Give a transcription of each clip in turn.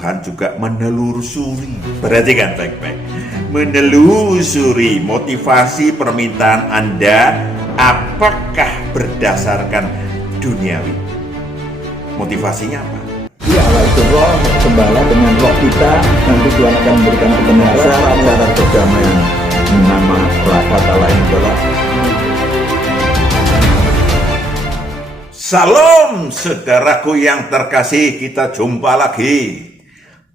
Tuhan juga menelusuri. Perhatikan baik-baik. Menelusuri motivasi permintaan Anda apakah berdasarkan duniawi. Motivasinya apa? Ya Allah itu roh, gembala dengan roh kita, nanti Tuhan akan memberikan kebenaran, cara perdamaian. Nama kata lain adalah Salam saudaraku yang terkasih, kita jumpa lagi.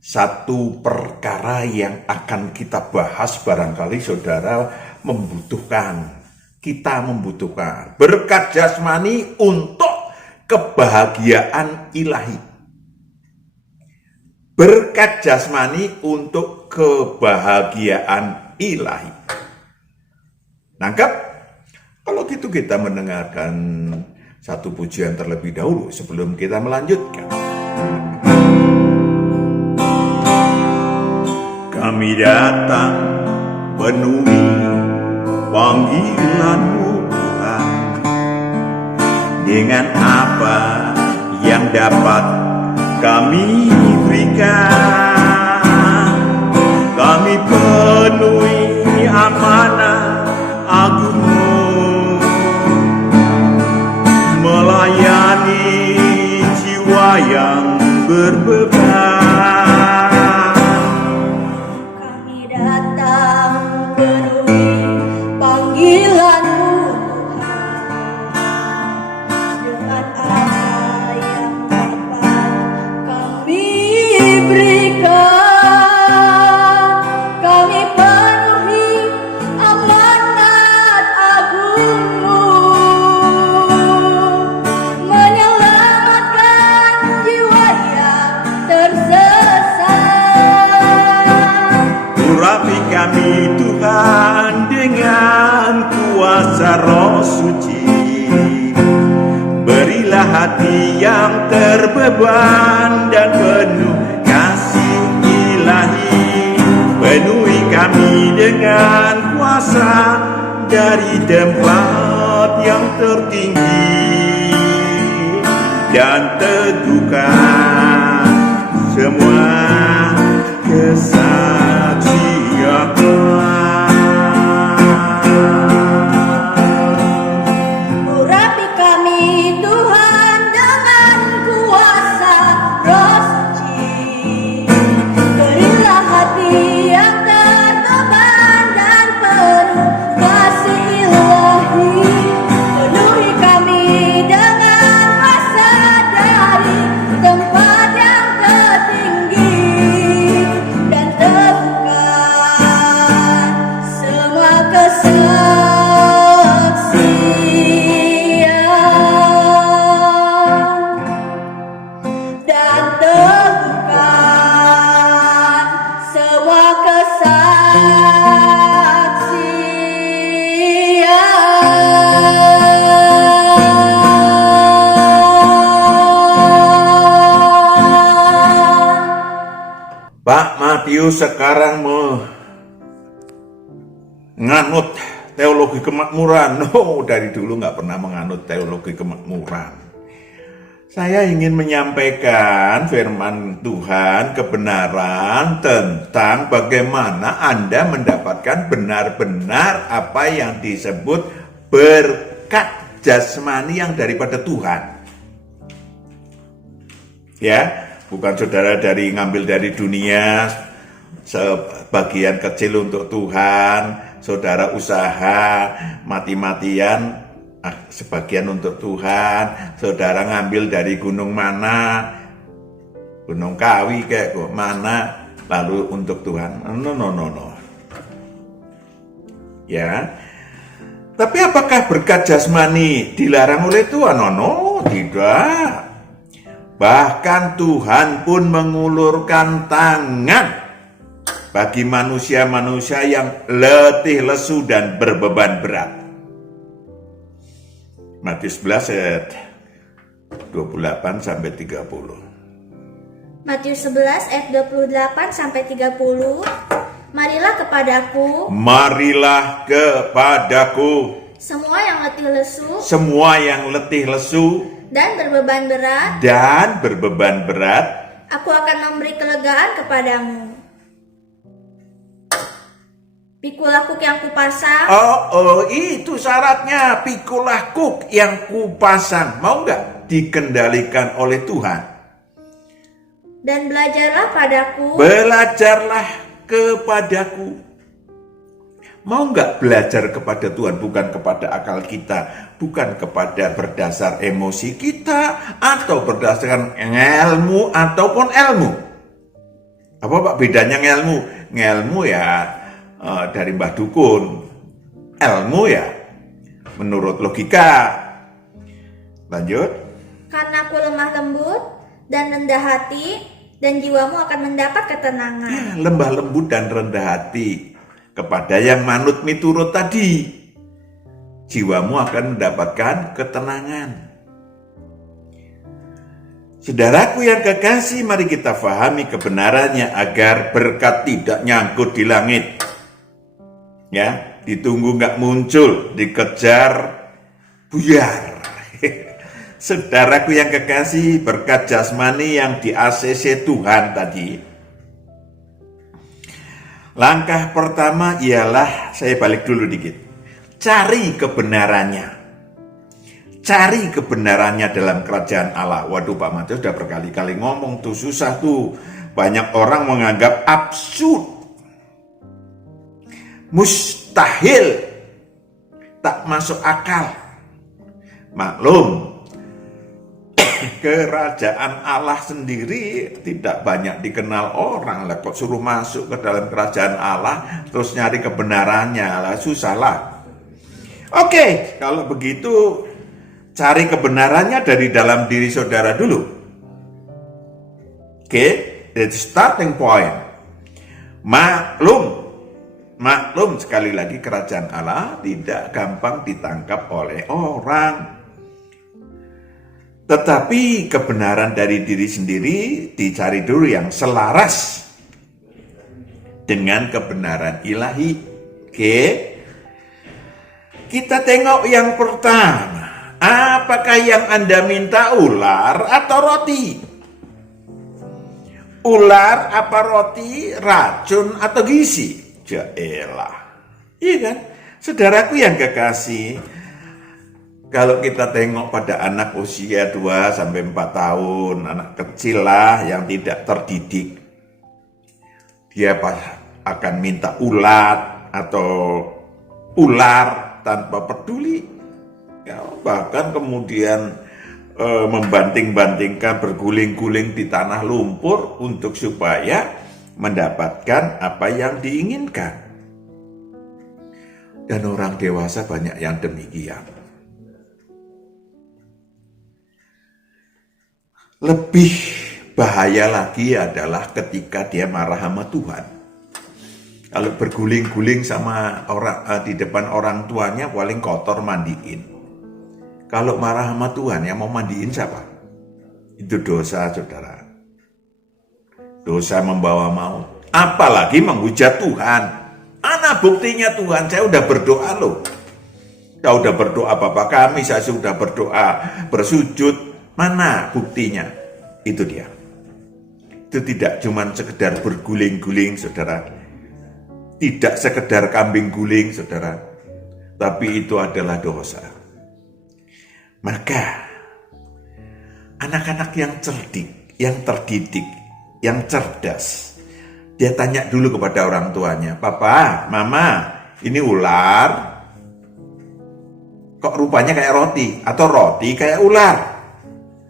Satu perkara yang akan kita bahas barangkali saudara membutuhkan. Kita membutuhkan berkat jasmani untuk kebahagiaan ilahi. Berkat jasmani untuk kebahagiaan ilahi. Nangkep? Kalau gitu kita mendengarkan satu pujian terlebih dahulu sebelum kita melanjutkan. Kami datang penuhi panggilan-Mu Tuhan, dengan apa yang dapat kami berikan. Kami penuhi amanah agung-Mu, melayani jiwa yang berbeban. Kami datang penuhi panggilan-Mu Tuhan, dengan apa yang dapat kami berikan. Kami penuhi amanat agung-Mu, menyelamatkan jiwa yang tersesat. Urapi kami Tuhan dengan kuasa Roh Suci. Berilah hati yang terbeban dan penuh kasih ilahi. Penuhi kami dengan kuasa dari tempat yang tertinggi, dan teguhkan semua kesaksian. Urapi kami Tuhan dengan kuasa Roh Suci. Berilah hati yang terbeban dan penuh kasih ilahi. Penuhi kami dengan kuasa dari tempat yang tertinggi, dan teguhkan semua kesaksian. Dan teguhkan semua kesaksian. Pak Matius sekarang menganut teologi kemakmuran. No, dari dulu nggak pernah menganut teologi kemakmuran. Saya ingin menyampaikan firman Tuhan, kebenaran tentang bagaimana Anda mendapatkan benar-benar apa yang disebut berkat jasmani yang daripada Tuhan. Ya, bukan saudara dari ngambil dari dunia sebagian kecil untuk Tuhan, saudara usaha mati-matian sebagian untuk Tuhan, saudara ngambil dari gunung mana, gunung Kawi kayak kok mana, lalu untuk Tuhan. No. Ya. Tapi apakah berkat jasmani dilarang oleh Tuhan? No, tidak. Bahkan Tuhan pun mengulurkan tangan bagi manusia-manusia yang letih lesu dan berbeban berat. Matius 11 ayat 28 sampai 30. Matius 11 ayat 28 sampai 30. Marilah kepadaku semua yang letih lesu dan berbeban berat, aku akan memberi kelegaan kepadamu. Pikulah kuk yang kupasang. Itu syaratnya, pikulah kuk yang kupasang. Mau nggak dikendalikan oleh Tuhan? Dan belajarlah padaku. Belajarlah kepadaku. Mau nggak belajar kepada Tuhan, bukan kepada akal kita, bukan kepada berdasar emosi kita, atau berdasarkan ilmu ataupun ilmu. Apa Pak bedanya ngelmu? Ngelmu ya dari Mbah Dukun. Ilmu ya menurut logika. Lanjut. Karena aku lemah lembut dan rendah hati, dan jiwamu akan mendapat ketenangan. Lembah lembut dan rendah hati kepada yang manut miturut tadi, jiwamu akan mendapatkan ketenangan. Saudaraku yang kekasih, mari kita fahami kebenarannya agar berkat tidak nyangkut di langit. Ya, ditunggu nggak muncul, dikejar buyar. Saudaraku yang kekasih, berkat jasmani yang di ACC Tuhan tadi, langkah pertama ialah, saya balik dulu dikit, cari kebenarannya. Cari kebenarannya dalam kerajaan Allah. Waduh, Pak Matius sudah berkali-kali ngomong tuh, susah tuh. Banyak orang menganggap absurd, mustahil, tak masuk akal. Maklum, kerajaan Allah sendiri tidak banyak dikenal orang. Lah kok suruh masuk ke dalam kerajaan Allah terus nyari kebenarannya, lah susah lah. Oke, kalau begitu cari kebenarannya dari dalam diri saudara dulu. Oke, that's starting point. Maklum sekali lagi, kerajaan Allah tidak gampang ditangkap oleh orang. Tetapi kebenaran dari diri sendiri dicari dulu yang selaras dengan kebenaran ilahi. Oke. Kita tengok yang pertama. Apakah yang Anda minta ular atau roti? Ular apa roti, racun atau gizi? Jaelah. Iya kan? Saudaraku yang kekasih, kalau kita tengok pada anak usia 2-4 tahun, anak kecil lah yang tidak terdidik, dia akan minta ulat atau ular tanpa peduli. Ya, bahkan kemudian membanting-bantingkan, berguling-guling di tanah lumpur untuk supaya mendapatkan apa yang diinginkan. Dan orang dewasa banyak yang demikian. Lebih bahaya lagi adalah ketika dia marah sama Tuhan. Kalau berguling-guling sama orang di depan orang tuanya, paling kotor mandiin. Kalau marah sama Tuhan, yang mau mandiin siapa? Itu dosa, saudara. Dosa membawa maut. Apalagi menghujat Tuhan. Mana buktinya Tuhan? Saya udah berdoa loh. Saya udah berdoa Bapa kami, saya sudah berdoa, bersujud. Mana buktinya? Itu dia. Itu tidak cuma sekedar berguling-guling, saudara. Tidak sekedar kambing guling, saudara. Tapi itu adalah dosa. Maka, anak-anak yang cerdik, yang terdidik, yang cerdas, dia tanya dulu kepada orang tuanya, Papa, Mama, ini ular, kok rupanya kayak roti? Atau roti kayak ular?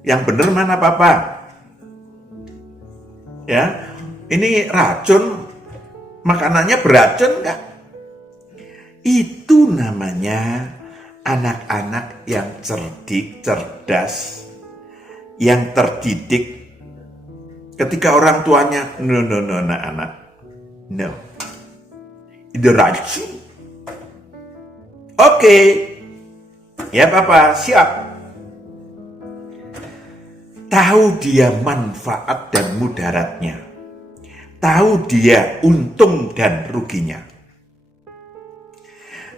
Yang benar mana Papa? Ya, ini racun, makanannya beracun enggak? Itu namanya anak-anak yang cerdik, cerdas, yang terdidik. Ketika orang tuanya, no, anak-anak, no, itu racun. Oke, ya Papa, siap. Tahu dia manfaat dan mudaratnya. Tahu dia untung dan ruginya.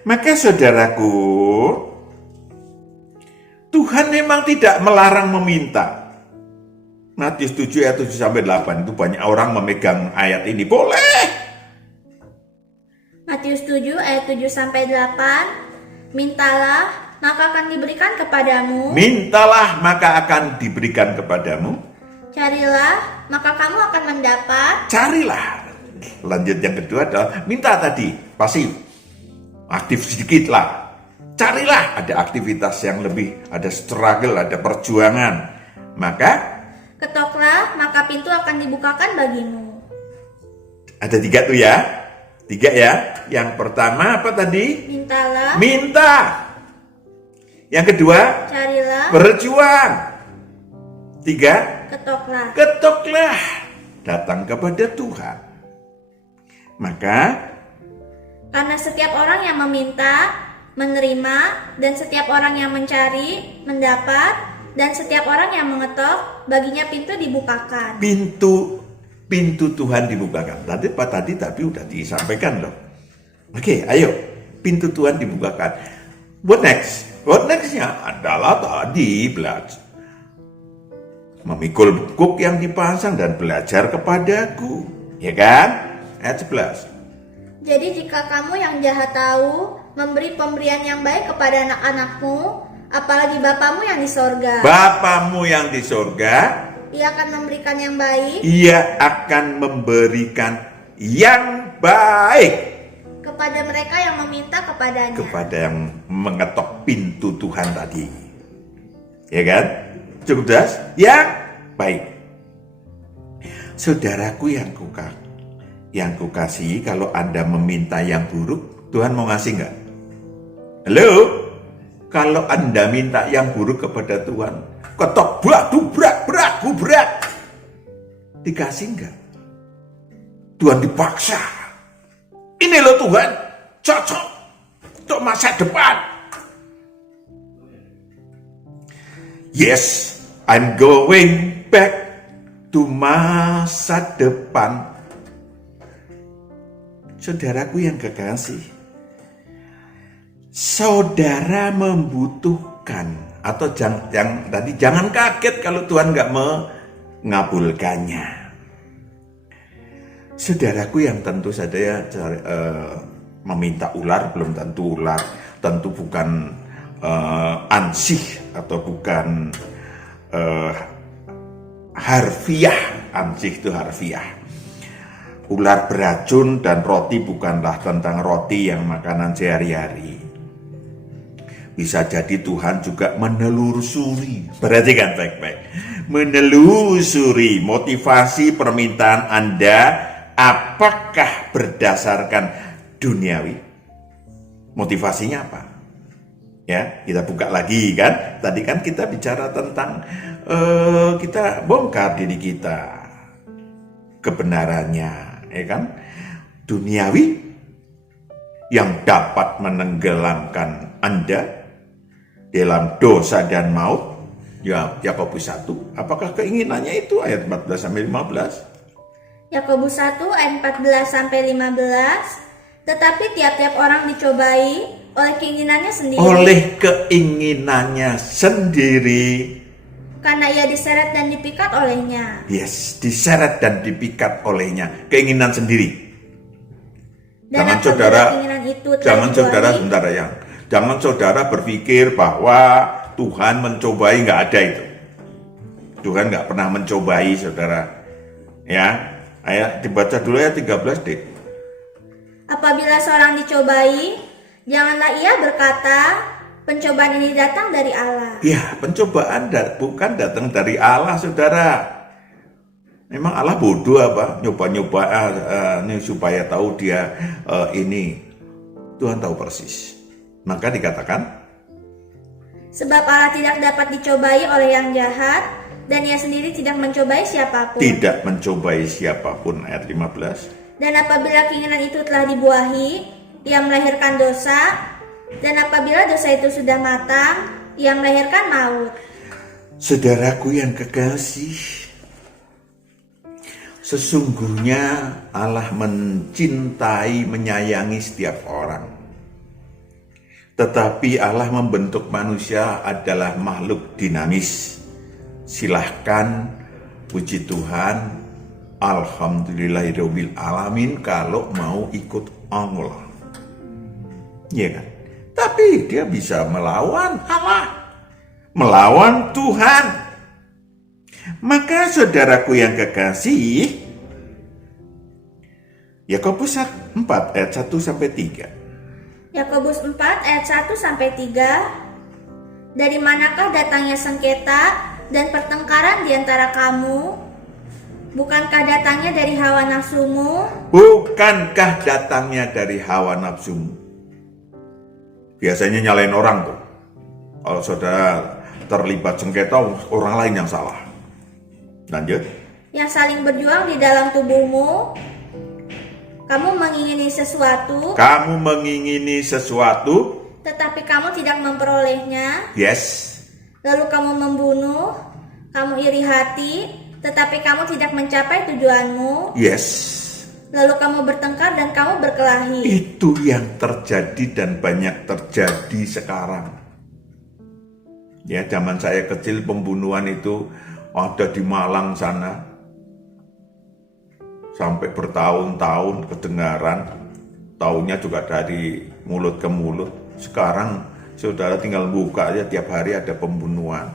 Maka saudaraku, Tuhan memang tidak melarang meminta. Matius 7 ayat 7 sampai 8 itu banyak orang memegang ayat ini. Boleh. Matius 7 ayat 7 sampai 8. Mintalah, maka akan diberikan kepadamu. Mintalah maka akan diberikan kepadamu. Carilah, maka kamu akan mendapat. Carilah. Lanjut yang kedua adalah minta tadi, pasif. Aktif sedikit lah. Carilah, ada aktivitas yang lebih, ada struggle, ada perjuangan. Maka Ketoklah, maka pintu akan dibukakan bagimu. ada 3 tuh ya. 3 ya. Yang pertama apa tadi? Mintalah, Minta. Yang kedua, carilah, berjuang. 3, ketoklah. ketoklah. Datang kepada Tuhan. Maka Karena setiap orang yang meminta, menerima, dan setiap orang yang mencari, mendapat, dan setiap orang yang mengetok, baginya pintu dibukakan. pintu Tuhan dibukakan. Tadi tapi udah disampaikan loh. Oke, ayo. Pintu Tuhan dibukakan. What next? What nextnya adalah tadi belajar. Memikul bukuk yang dipasang dan belajar kepadaku. Ya kan? Ayat 11. Jadi jika kamu yang jahat tahu memberi pemberian yang baik kepada anak-anakmu, apalagi Bapamu yang di sorga, Bapamu yang di sorga, Ia akan memberikan yang baik Ia akan memberikan yang baik kepada mereka yang meminta kepadanya. kepada yang mengetok pintu Tuhan tadi. Ya kan? Cukup jelas? Yang baik. Saudaraku yang kukasihi, kalau Anda meminta yang buruk, Tuhan mau ngasih nggak? Halo? Kalau Anda minta yang buruk kepada Tuhan, ketok brak, dikasih nggak? Tuhan dipaksa. Ini loh Tuhan, cocok untuk masa depan. Yes, I'm going back to masa depan. Saudaraku yang kekasih, saudara membutuhkan, atau jangan kaget kalau Tuhan nggak mengabulkannya. Saudaraku yang tentu saja meminta ular, belum tentu ular, tentu bukan ansih atau bukan harfiah. Ansih itu harfiah. Ular beracun dan roti bukanlah tentang roti yang makanan sehari-hari. Bisa jadi Tuhan juga menelusuri. Perhatikan baik-baik. Menelusuri motivasi permintaan Anda, apakah berdasarkan duniawi? Motivasinya apa? Ya, kita buka lagi kan. Tadi kan kita bicara tentang kita bongkar diri kita, kebenarannya, ya kan? Duniawi yang dapat menenggelamkan Anda dalam dosa dan maut. Ya, Yakobus 1. Apakah keinginannya itu ayat 14 sampai 15? Yakobus 1 ayat 14 sampai 15. Tetapi tiap-tiap orang dicobai oleh keinginannya sendiri. Oleh keinginannya sendiri. Karena ia diseret dan dipikat olehnya. Yes, diseret dan dipikat olehnya. Keinginan sendiri. Dan Jangan apabila saudara, keinginan itu telah jangan saudara dibuahi, sebentar ya. Jangan saudara berpikir bahwa Tuhan mencobai, nggak ada itu. Tuhan nggak pernah mencobai saudara. Ya, ayat dibaca dulu ya 13 deh. apabila seorang dicobai, janganlah ia berkata, pencobaan ini datang dari Allah. Ya, pencobaan bukan datang dari Allah saudara. Memang Allah bodoh apa? Nyoba-nyoba ini supaya tahu dia ini. Tuhan tahu persis. Maka dikatakan, Sebab Allah tidak dapat dicobai oleh yang jahat, dan ia sendiri tidak mencobai siapapun. tidak mencobai siapapun, ayat 15. Dan apabila keinginan itu telah dibuahi, ia melahirkan dosa, dan apabila dosa itu sudah matang, ia melahirkan maut. Saudaraku yang kekasih, sesungguhnya Allah mencintai, menyayangi setiap orang. Tetapi Allah membentuk manusia adalah makhluk dinamis. Silahkan puji Tuhan, alhamdulillahirabbil alamin kalau mau ikut Allah. Iya kan? Tapi dia bisa melawan Allah, melawan Tuhan. Maka saudaraku yang kekasih, Yakobus 4 ayat 1 sampai 3. Yakobus 4 ayat 1 sampai 3. Dari manakah datangnya sengketa dan pertengkaran di antara kamu? Bukankah datangnya dari hawa nafsumu? Bukankah datangnya dari hawa nafsumu? Biasanya nyalain orang tuh. Kalau saudara terlibat sengketa, orang lain yang salah. Lanjut. Yang saling berjuang di dalam tubuhmu. Kamu mengingini sesuatu, tetapi kamu tidak memperolehnya. Yes. Lalu kamu membunuh, kamu iri hati, tetapi kamu tidak mencapai tujuanmu. Yes. Lalu kamu bertengkar dan kamu berkelahi. Itu yang terjadi dan banyak terjadi sekarang. Ya, zaman saya kecil pembunuhan itu ada di Malang sana. Sampai bertahun-tahun kedengaran, taunya juga dari mulut ke mulut. Sekarang saudara tinggal buka aja, tiap hari ada pembunuhan.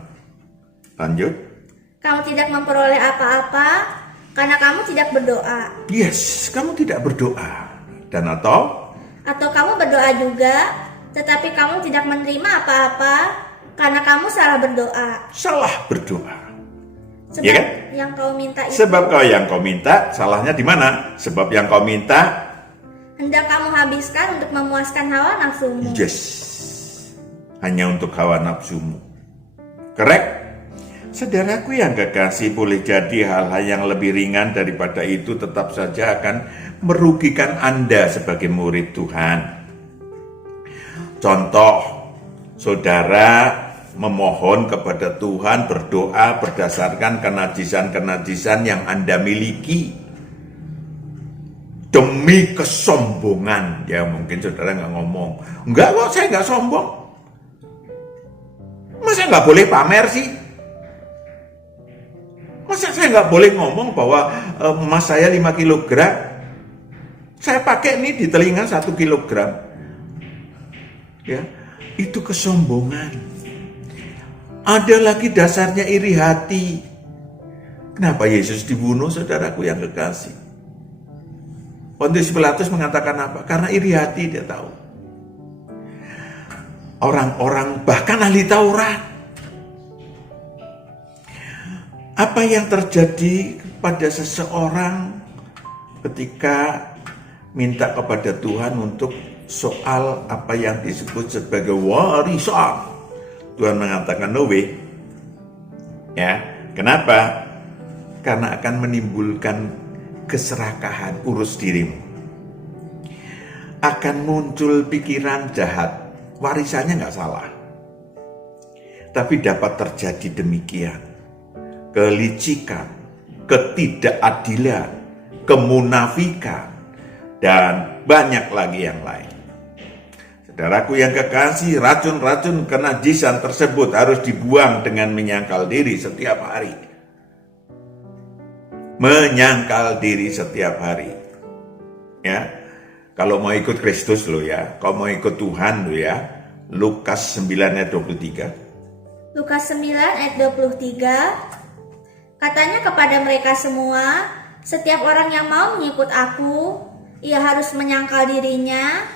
Lanjut. Kamu tidak memperoleh apa-apa karena kamu tidak berdoa. Yes, kamu tidak berdoa. Dan atau kamu berdoa juga, tetapi kamu tidak menerima apa-apa karena kamu salah berdoa. Salah berdoa. Sebab Ya kan? yang kau minta itu. Sebab yang kau minta, salahnya di mana? Sebab yang kau minta hendak kamu habiskan untuk memuaskan hawa nafsumu. yes, hanya untuk hawa nafsumu. Correct? Saudaraku yang kekasih, boleh jadi hal-hal yang lebih ringan daripada itu tetap saja akan merugikan Anda sebagai murid Tuhan. Contoh, saudara memohon kepada Tuhan, berdoa berdasarkan kenajisan-kenajisan yang Anda miliki. Demi kesombongan. Ya mungkin saudara nggak ngomong, enggak kok saya nggak sombong. Masa nggak boleh pamer sih? Masa saya nggak boleh ngomong bahwa emas saya 5 kg, saya pakai ini di telinga 1 kg. Ya, itu kesombongan. Ada lagi dasarnya iri hati. Kenapa Yesus dibunuh, saudaraku yang kekasih? Pontius Pilatus mengatakan apa? Karena iri hati, dia tahu. Orang-orang bahkan ahli Taurat. Apa yang terjadi pada seseorang ketika minta kepada Tuhan untuk soal apa yang disebut sebagai warisan? Tuhan mengatakan no way. Ya, kenapa? Karena akan menimbulkan keserakahan, urus dirimu. Akan muncul pikiran jahat. Warisannya nggak salah, tapi dapat terjadi demikian. Kelicikan, ketidakadilan, kemunafikan, dan banyak lagi yang lain. Saudaraku yang kekasih, racun-racun kenajisan tersebut harus dibuang dengan menyangkal diri setiap hari. Menyangkal diri setiap hari. Ya, kalau mau ikut Kristus lo ya, kalau mau ikut Tuhan lo ya, Lukas 9 ayat 23. Lukas 9 ayat 23. Katanya kepada mereka semua, setiap orang yang mau mengikut aku, ia harus menyangkal dirinya,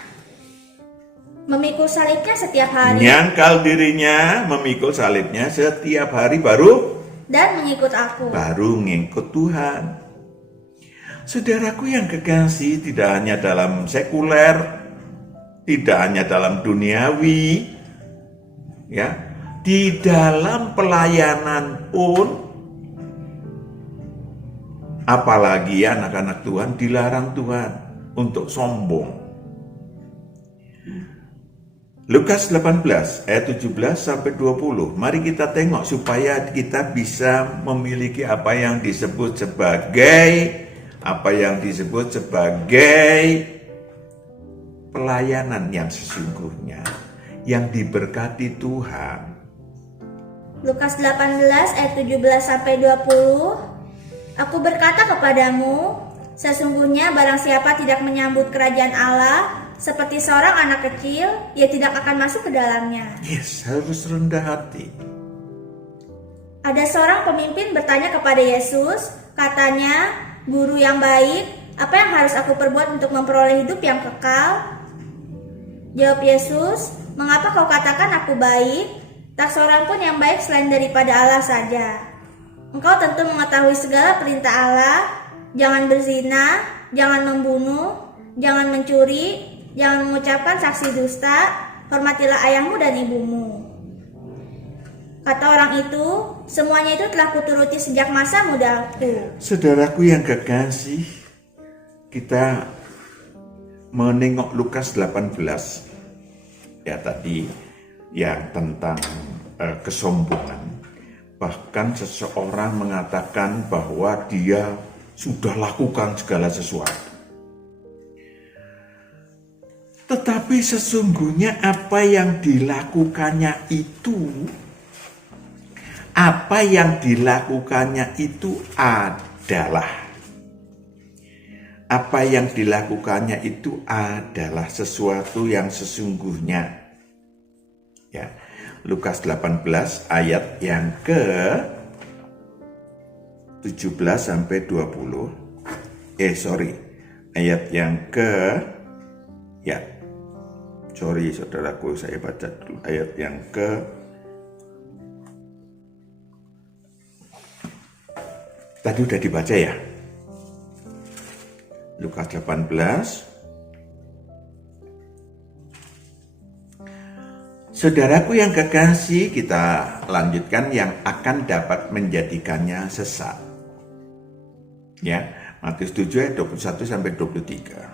memikul salibnya setiap hari. Menyangkal dirinya, memikul salibnya setiap hari, baru dan mengikut aku. Baru mengikut Tuhan. Saudaraku yang kekasih, tidak hanya dalam sekuler, tidak hanya dalam duniawi, ya, di dalam pelayanan pun, apalagi anak-anak Tuhan dilarang Tuhan untuk sombong. Lukas 18 ayat 17 sampai 20. Mari kita tengok supaya kita bisa memiliki apa yang disebut sebagai pelayanan yang sesungguhnya, yang diberkati Tuhan. Lukas 18 ayat 17 sampai 20. Aku berkata kepadamu, sesungguhnya barang siapa tidak menyambut kerajaan Allah seperti seorang anak kecil, ia tidak akan masuk ke dalamnya. Yes, harus rendah hati. Ada seorang pemimpin bertanya kepada Yesus, katanya, "Guru yang baik, apa yang harus aku perbuat untuk memperoleh hidup yang kekal?" Jawab Yesus, "Mengapa kau katakan aku baik? Tak seorang pun yang baik selain daripada Allah saja. Engkau tentu mengetahui segala perintah Allah, jangan berzina, jangan membunuh, jangan mencuri, jangan mengucapkan saksi dusta, hormatilah ayahmu dan ibumu." Kata orang itu, "Semuanya itu telah kuturuti sejak masa mudaku." Saudaraku yang kekasih, kita menengok Lukas 18 ya tadi yang tentang kesombongan. Bahkan seseorang mengatakan bahwa dia sudah lakukan segala sesuatu. Tetapi sesungguhnya apa yang dilakukannya itu adalah sesuatu yang sesungguhnya. Ya. Lukas 18 ayat yang ke 17 sampai 20. Ayat yang ke saudaraku, saya baca dulu ayat yang ke tadi udah dibaca ya. Lukas 18. Saudaraku yang kekasih, kita lanjutkan yang akan dapat menjadikannya sesat. Ya, Matius 7 ayat 21 sampai 23.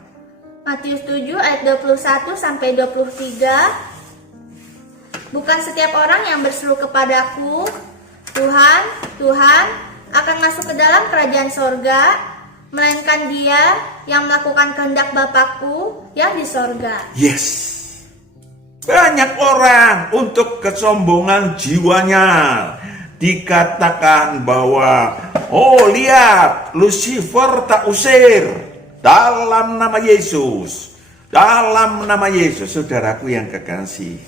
Matius 7 ayat 21 sampai 23. Bukan setiap orang yang berseru kepadaku, "Tuhan, Tuhan," akan masuk ke dalam kerajaan sorga, melainkan dia yang melakukan kehendak Bapakku yang di sorga. Yes. Banyak orang untuk kesombongan jiwanya dikatakan bahwa, "Oh lihat, Lucifer tak usir dalam nama Yesus." Dalam nama Yesus, saudaraku yang kekasih.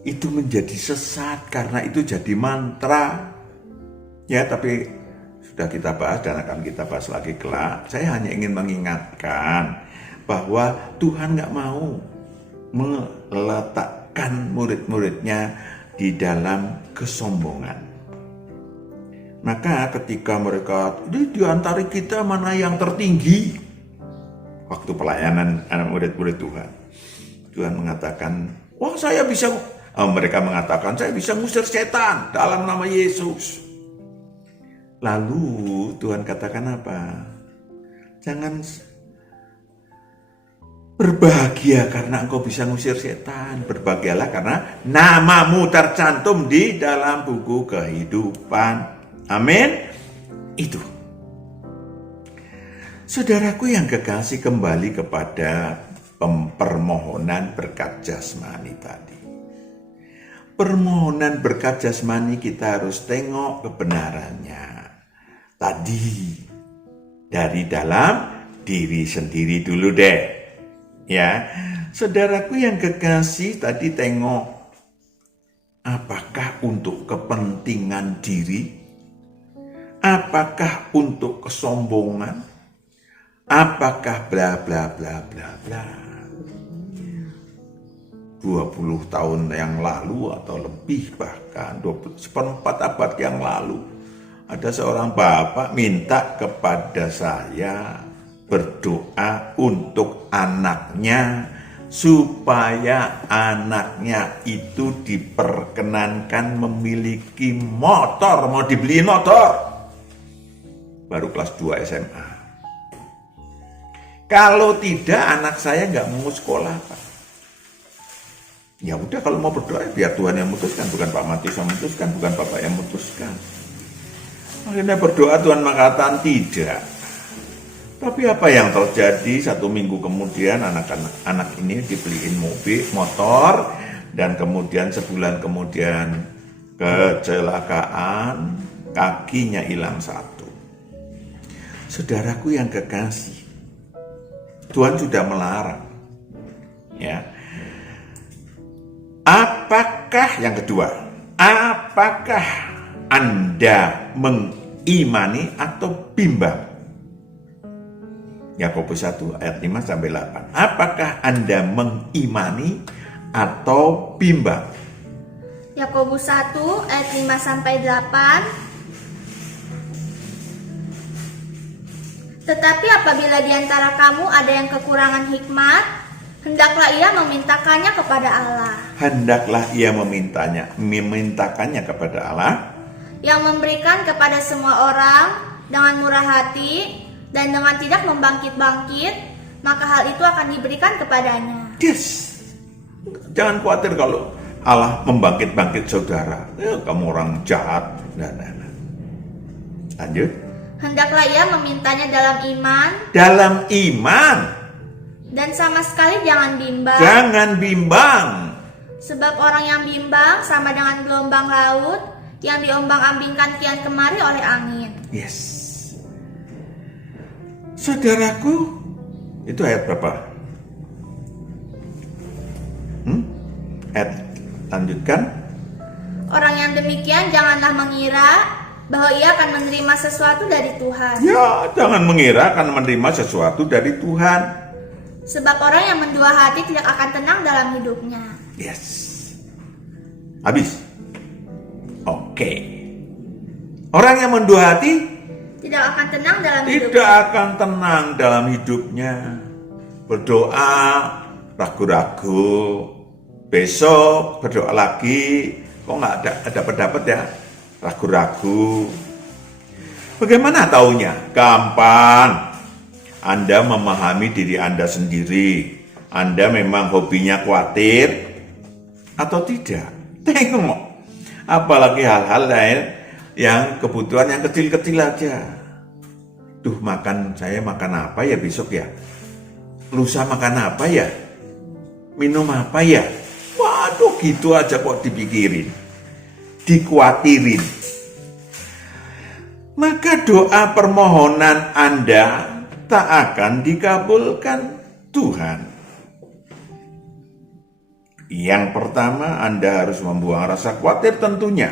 Itu menjadi sesat karena itu jadi mantra. Ya, tapi sudah kita bahas dan akan kita bahas lagi kelak. Saya hanya ingin mengingatkan bahwa Tuhan gak mau meletakkan murid-muridnya di dalam kesombongan. Maka ketika mereka di antara kita mana yang tertinggi, waktu pelayanan anak murid-murid Tuhan, Tuhan mengatakan, "Wah, saya bisa," mereka mengatakan, "Saya bisa ngusir setan dalam nama Yesus." Lalu Tuhan katakan apa? Jangan berbahagia karena engkau bisa ngusir setan. Berbahagialah karena namamu tercantum di dalam buku kehidupan. Amin. Itu. Saudaraku yang kekasih, kembali kepada permohonan berkat jasmani tadi. Permohonan berkat jasmani kita harus tengok kebenarannya. Tadi dari dalam diri sendiri dulu deh. Ya, saudaraku yang kekasih, tadi tengok apakah untuk kepentingan diri, apakah untuk kesombongan, apakah bla bla bla bla bla. 20 tahun yang lalu atau lebih, bahkan 24 abad yang lalu, ada seorang bapak minta kepada saya berdoa untuk anaknya supaya anaknya itu diperkenankan memiliki motor, mau dibeliin motor. Baru kelas 2 SMA. Kalau tidak, anak saya nggak mau sekolah, Pak. Ya udah, kalau mau berdoa biar Tuhan yang memutuskan, bukan Pak Matius yang memutuskan, bukan Bapak yang memutuskan. Akhirnya berdoa, Tuhan mengatakan tidak. Tapi apa yang terjadi? 1 minggu kemudian anak ini dibeliin motor, dan kemudian sebulan kemudian kecelakaan kakinya hilang satu. Saudaraku yang kekasih, Tuhan sudah melarang. Ya. Apakah yang kedua? Apakah Anda mengimani atau bimbang? Yakobus 1 ayat 5 sampai 8. Apakah Anda mengimani atau bimbang? Yakobus 1 ayat 5 sampai 8. Tetapi apabila di antara kamu ada yang kekurangan hikmat, hendaklah ia memintakannya kepada Allah. Hendaklah ia memintakannya kepada Allah, yang memberikan kepada semua orang dengan murah hati dan dengan tidak membangkit-bangkit, maka hal itu akan diberikan kepadanya. Yes. Jangan khawatir kalau Allah membangkit-bangkit saudara. Kamu orang jahat. Nah. Lanjut. Hendaklah ia memintanya dalam iman. Dalam iman. Dan sama sekali jangan bimbang. Jangan bimbang. Sebab orang yang bimbang sama dengan gelombang laut yang diombang-ambingkan kian kemari oleh angin. Yes. Saudaraku, itu ayat berapa? Lanjutkan. Orang yang demikian janganlah mengira bahwa ia akan menerima sesuatu dari Tuhan. Ya, jangan mengira akan menerima sesuatu dari Tuhan. Sebab orang yang mendua hati tidak akan tenang dalam hidupnya. Yes. Habis. Oke. Orang yang mendua hati tidak akan tenang dalam hidupnya. Tidak akan tenang dalam hidupnya. Berdoa, ragu-ragu. Besok berdoa lagi. Kok nggak ada dapat ya? Ragu-ragu. Bagaimana taunya? Gampang. Anda memahami diri Anda sendiri. Anda memang hobinya khawatir atau tidak? Tengok. Apalagi hal-hal lain yang kebutuhan yang kecil-kecil aja. Duh, saya makan apa ya besok ya? Lusa makan apa ya? Minum apa ya? Waduh, gitu aja kok dipikirin. Dikhawatirin. Maka doa permohonan Anda tak akan dikabulkan Tuhan. Yang pertama, Anda harus membuang rasa khawatir tentunya.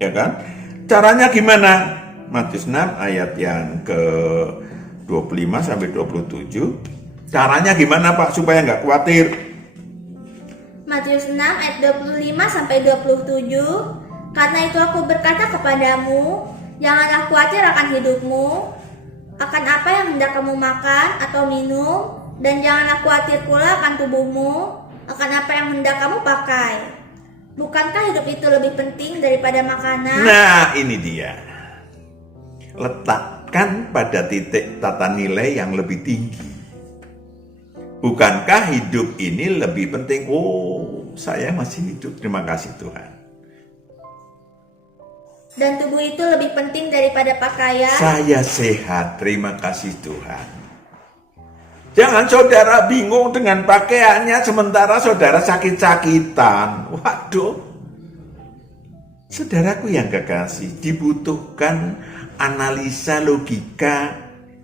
Ya kan? Caranya gimana? Matius 6 ayat yang ke-25 sampai 27. Caranya gimana Pak supaya nggak khawatir? Matius 6 ayat 25 sampai 27. Karena itu aku berkata kepadamu, janganlah khawatir akan hidupmu, akan apa yang hendak kamu makan atau minum, dan janganlah khawatir pula akan tubuhmu, akan apa yang hendak kamu pakai. Bukankah hidup itu lebih penting daripada makanan? Nah, ini dia. Letakkan pada titik tata nilai yang lebih tinggi. Bukankah hidup ini lebih penting? Oh, saya masih hidup, terima kasih Tuhan. Dan tubuh itu lebih penting daripada pakaian. Saya sehat, terima kasih Tuhan. Jangan saudara bingung dengan pakaiannya sementara saudara sakit-sakitan. Waduh. Saudaraku yang kekasih, dibutuhkan analisa logika,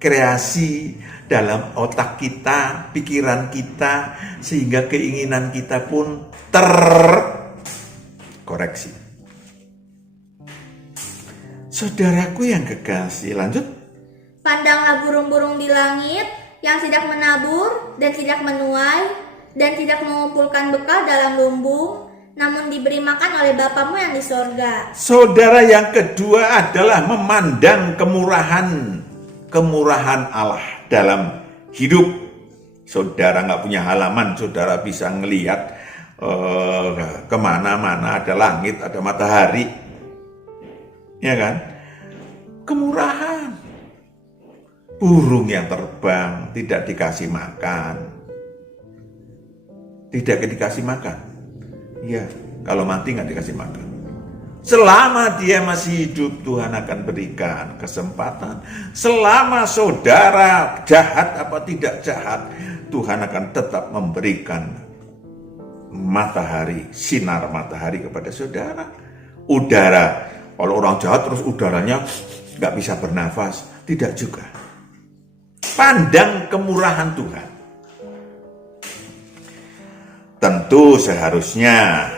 kreasi dalam otak kita, pikiran kita, sehingga keinginan kita pun terkoreksi. Saudaraku yang kekasih, lanjut. Pandanglah burung-burung di langit yang tidak menabur dan tidak menuai dan tidak mengumpulkan bekal dalam lumbung, namun diberi makan oleh Bapamu yang di sorga. Saudara yang kedua adalah memandang kemurahan Allah dalam hidup. Saudara nggak punya halaman, saudara bisa ngelihat kemana-mana ada langit, ada matahari, ya kan? Kemurahan. Burung yang terbang tidak dikasih makan. Tidak dikasih makan. Iya, kalau mati nggak dikasih makan. Selama dia masih hidup, Tuhan akan berikan kesempatan. Selama saudara jahat apa tidak jahat, Tuhan akan tetap memberikan matahari, sinar matahari kepada saudara. Udara, Kalau orang jahat terus udaranya nggak bisa bernafas. Tidak juga. Pandang kemurahan Tuhan. Tentu seharusnya,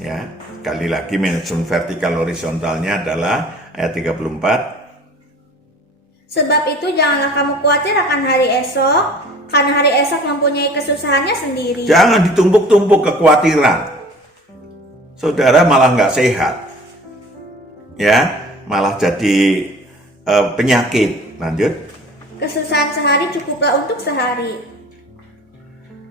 ya, sekali lagi manajemen vertikal horizontalnya adalah ayat 34. Sebab itu janganlah kamu khawatir akan hari esok, karena hari esok mempunyai kesusahannya sendiri. Jangan ditumpuk-tumpuk kekhawatiran. Saudara malah nggak sehat, ya, malah jadi penyakit. Lanjut. Kesusahan sehari cukuplah untuk sehari.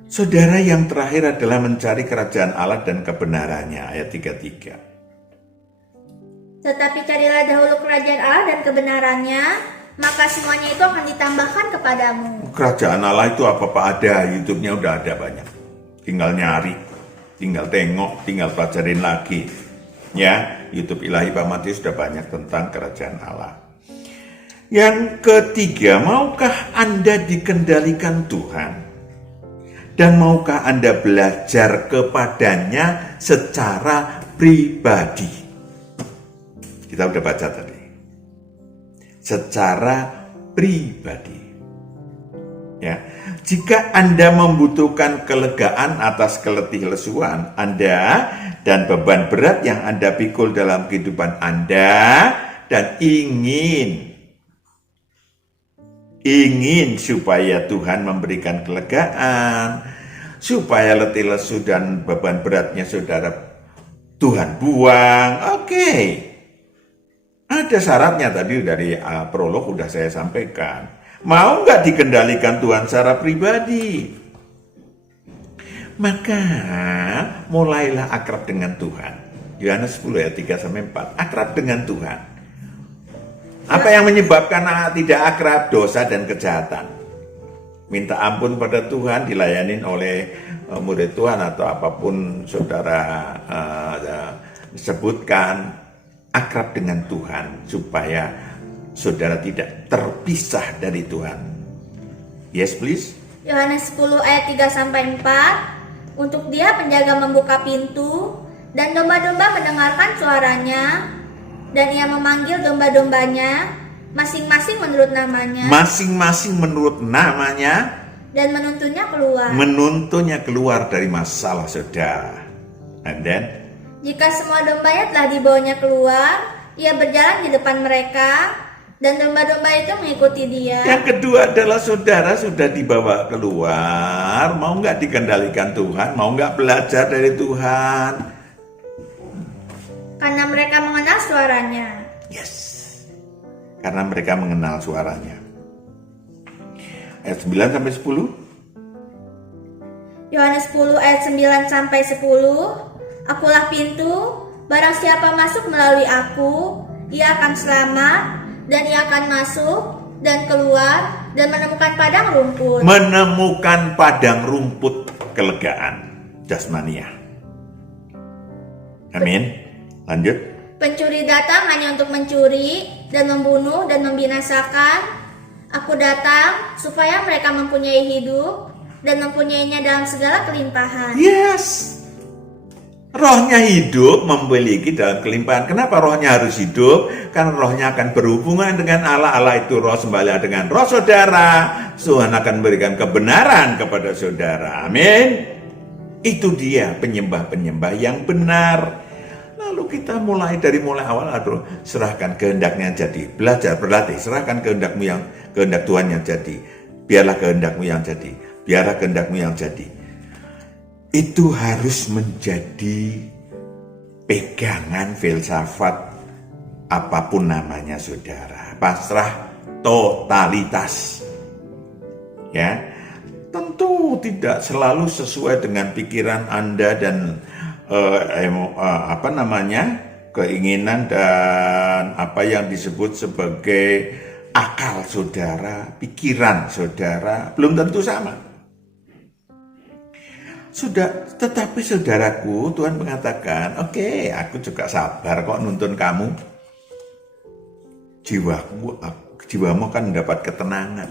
Saudara, yang terakhir adalah mencari kerajaan Allah dan kebenarannya, ayat 33. Tetapi carilah dahulu kerajaan Allah dan kebenarannya, maka semuanya itu akan ditambahkan kepadamu. Kerajaan Allah itu apa-apa ada, YouTube-nya udah ada banyak. Tinggal nyari, tinggal tengok, tinggal pelajarin lagi. Ya, YouTube Ilahi Pak Matius sudah banyak tentang kerajaan Allah. Yang ketiga, maukah Anda dikendalikan Tuhan? Dan maukah Anda belajar kepadanya secara pribadi? Kita udah baca tadi. Secara pribadi. Ya, jika Anda membutuhkan kelegaan atas keletih lesuan Anda dan beban berat yang Anda pikul dalam kehidupan Anda dan ingin supaya Tuhan memberikan kelegaan, supaya letih lesu dan beban beratnya saudara Tuhan buang. Oke. Ada syaratnya tadi dari prolog udah saya sampaikan. Mau nggak dikendalikan Tuhan secara pribadi? Maka mulailah akrab dengan Tuhan. Yohanes 10 ayat 3-4. Akrab dengan Tuhan. Apa yang menyebabkan tidak akrab? Dosa dan kejahatan. Minta ampun pada Tuhan, dilayanin oleh murid Tuhan atau apapun saudara sebutkan. Akrab dengan Tuhan supaya saudara tidak terpisah dari Tuhan. Yes, please. Yohanes 10 ayat 3-4. Untuk Dia penjaga membuka pintu, dan domba-domba mendengarkan suaranya, dan Ia memanggil domba-dombanya masing-masing menurut namanya. Masing-masing menurut namanya. Dan menuntunnya keluar. Menuntunnya keluar dari masalah saudara. And then, jika semua dombanya telah dibawanya keluar, Ia berjalan di depan mereka, dan domba-domba itu mengikuti Dia. Yang kedua adalah saudara sudah dibawa keluar, mau nggak dikendalikan Tuhan, mau nggak belajar dari Tuhan. Karena mereka mengenal suaranya. Yes, karena mereka mengenal suaranya. Ayat 9-10. Yohanes 10 ayat 9-10. Akulah pintu, barang siapa masuk melalui aku, ia akan selamat, dan ia akan masuk dan keluar dan menemukan padang rumput. Menemukan padang rumput kelegaan jasmania. Amin. Lanjut. Pencuri datang hanya untuk mencuri dan membunuh dan membinasakan. Aku datang supaya mereka mempunyai hidup dan mempunyainya dalam segala kelimpahan. Yes. Rohnya hidup, memiliki dalam kelimpahan. Kenapa rohnya harus hidup? Karena rohnya akan berhubungan dengan Allah. Allah itu roh, sembahlah dengan roh saudara. Tuhan akan memberikan kebenaran kepada saudara. Amin. Itu dia penyembah-penyembah yang benar. Lalu kita mulai awal, aduh, serahkan kehendaknya jadi. Belajar, berlatih, serahkan kehendak Tuhan yang jadi. Biarlah kehendakmu yang jadi. Biarlah kehendakmu yang jadi. Itu harus menjadi pegangan filsafat apapun namanya saudara. Pasrah totalitas. Ya, tentu tidak selalu sesuai dengan pikiran Anda dan keinginan dan apa yang disebut sebagai akal saudara, pikiran saudara belum tentu sama. Tetapi saudaraku, Tuhan mengatakan, oke, aku juga sabar kok nuntun kamu. Jiwamu akan mendapat ketenangan.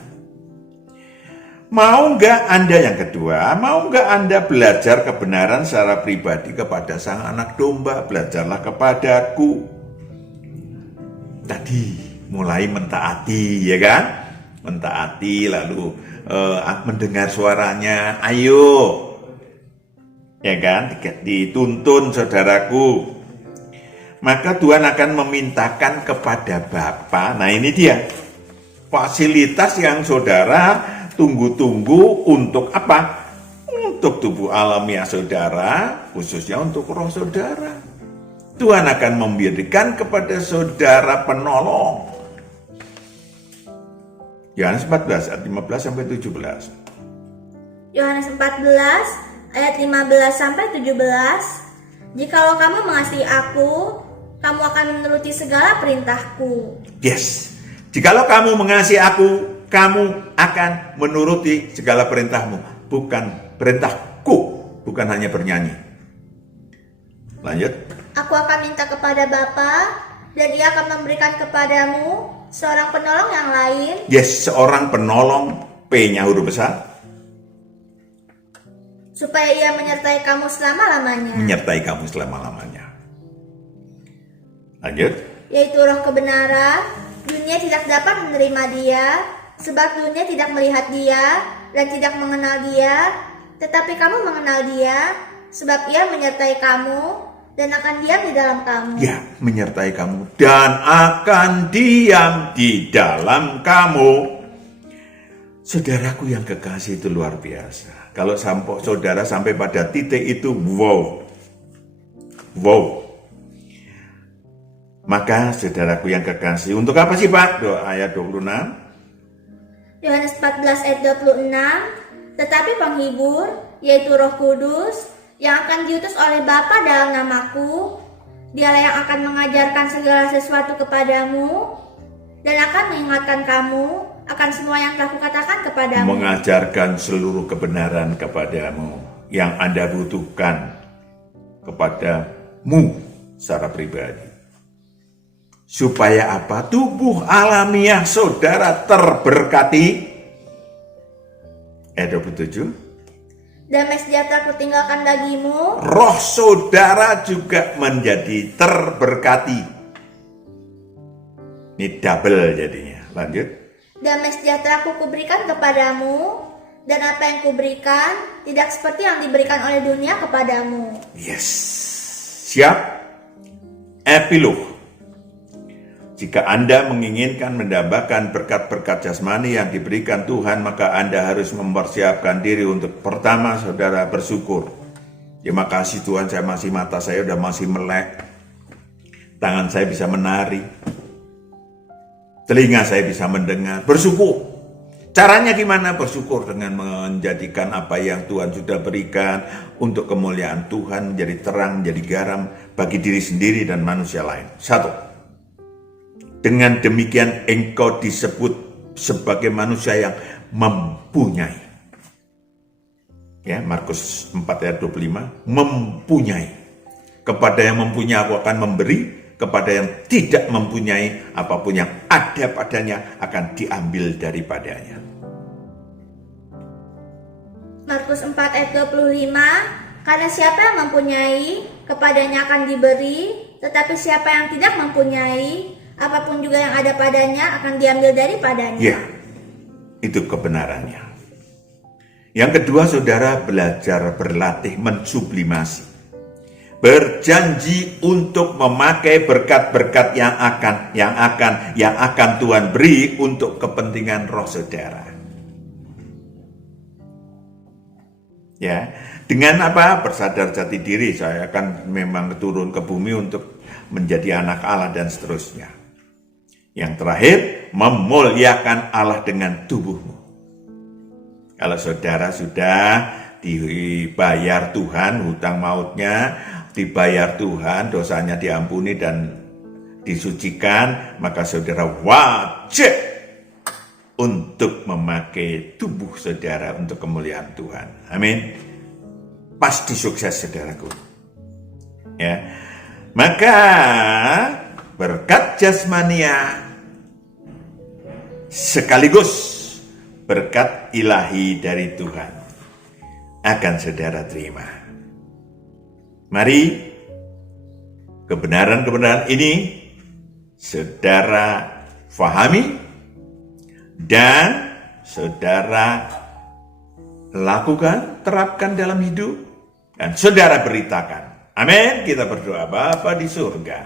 Mau nggak Anda, yang kedua, mau nggak Anda belajar kebenaran secara pribadi kepada sang anak domba? Belajarlah kepadaku. Tadi mulai mentaati, ya kan? Mentaati, lalu mendengar suaranya, ayo. Ya kan? Dituntun, saudaraku. Maka Tuhan akan memintakan kepada Bapa. Nah, ini dia. Fasilitas yang saudara tunggu-tunggu untuk apa? Untuk tubuh alamiah saudara, khususnya untuk roh saudara. Tuhan akan memberikan kepada saudara penolong. Yohanes 14 ayat 15 sampai 17. Yohanes 14 ayat 15 sampai 17. Jikalau kamu mengasihi aku, kamu akan menuruti segala perintahku. Yes. Jikalau kamu mengasihi aku, kamu akan menuruti segala perintahmu. Bukan perintahku, bukan hanya bernyanyi. Lanjut. Aku akan minta kepada Bapa, dan Ia akan memberikan kepadamu seorang penolong yang lain. Yes, seorang penolong, P-nya huruf besar. Supaya Ia menyertai kamu selama-lamanya. Menyertai kamu selama-lamanya. Lanjut. Yaitu roh kebenaran. Dunia tidak dapat menerima Dia, sebab dunia tidak melihat Dia dan tidak mengenal Dia. Tetapi kamu mengenal Dia, sebab Ia menyertai kamu dan akan diam di dalam kamu. Ya, menyertai kamu dan akan diam di dalam kamu. Saudaraku yang kekasih, itu luar biasa. Kalau saudara sampai pada titik itu, wow. Maka saudaraku yang kekasih, untuk apa sih Pak? Ayat 26. Yohanes 14 ayat 26. Tetapi penghibur, yaitu Roh Kudus, yang akan diutus oleh Bapa dalam namaku, Dialah yang akan mengajarkan segala sesuatu kepadamu dan akan mengingatkan kamu akan semua yang telah kukatakan kepadamu. Mengajarkan seluruh kebenaran kepadamu yang Anda butuhkan kepadamu secara pribadi. Supaya apa? Tubuh alamiah saudara terberkati. Ayat 27. Damai sejahtera kutinggalkan bagimu. Roh saudara juga menjadi terberkati. Ini double jadinya. Lanjut. Damai sejahtera kuberikan kepadamu, dan apa yang kuberikan tidak seperti yang diberikan oleh dunia kepadamu. Yes. Siap? Epilog. Jika Anda menginginkan mendapatkan berkat-berkat jasmani yang diberikan Tuhan, maka Anda harus mempersiapkan diri untuk pertama, saudara, bersyukur. Terima kasih Tuhan, mata saya udah masih melek. Tangan saya bisa menari. Telinga saya bisa mendengar. Bersyukur. Caranya gimana? Bersyukur dengan menjadikan apa yang Tuhan sudah berikan untuk kemuliaan Tuhan, menjadi terang, menjadi garam bagi diri sendiri dan manusia lain. 1. Dengan demikian engkau disebut sebagai manusia yang mempunyai. Ya, Markus 4 ayat 25, mempunyai. Kepada yang mempunyai aku akan memberi, kepada yang tidak mempunyai apapun yang ada padanya akan diambil daripadanya. Markus 4 ayat 25, karena siapa yang mempunyai, kepadanya akan diberi, tetapi siapa yang tidak mempunyai, apapun juga yang ada padanya akan diambil daripadanya. Ya, itu kebenarannya. Yang kedua, saudara belajar berlatih mensublimasi. Berjanji untuk memakai berkat-berkat yang akan Tuhan beri untuk kepentingan roh saudara. Ya, dengan apa? Bersadar jati diri, saya akan memang turun ke bumi untuk menjadi anak Allah dan seterusnya. Yang terakhir, memuliakan Allah dengan tubuhmu. Kalau saudara sudah dibayar Tuhan, hutang mautnya dibayar Tuhan, dosanya diampuni dan disucikan, maka saudara wajib untuk memakai tubuh saudara untuk kemuliaan Tuhan. Amin. Pasti sukses saudaraku. Ya. Maka berkat jasmania sekaligus berkat ilahi dari Tuhan akan saudara terima. Mari kebenaran-kebenaran ini saudara fahami dan saudara lakukan, terapkan dalam hidup, dan saudara beritakan. Amin. Kita berdoa. Bapa di surga,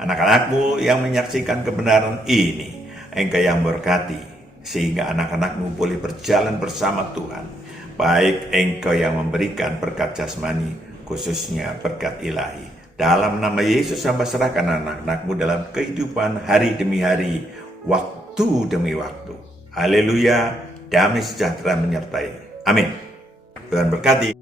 anak-anakmu yang menyaksikan kebenaran ini, Engkau yang berkati, sehingga anak-anakmu boleh berjalan bersama Tuhan. Baik Engkau yang memberikan berkat jasmani, khususnya berkat ilahi. Dalam nama Yesus hamba serahkan anak-anakmu dalam kehidupan hari demi hari, waktu demi waktu. Haleluya, damai sejahtera menyertai. Amin. Tuhan berkati.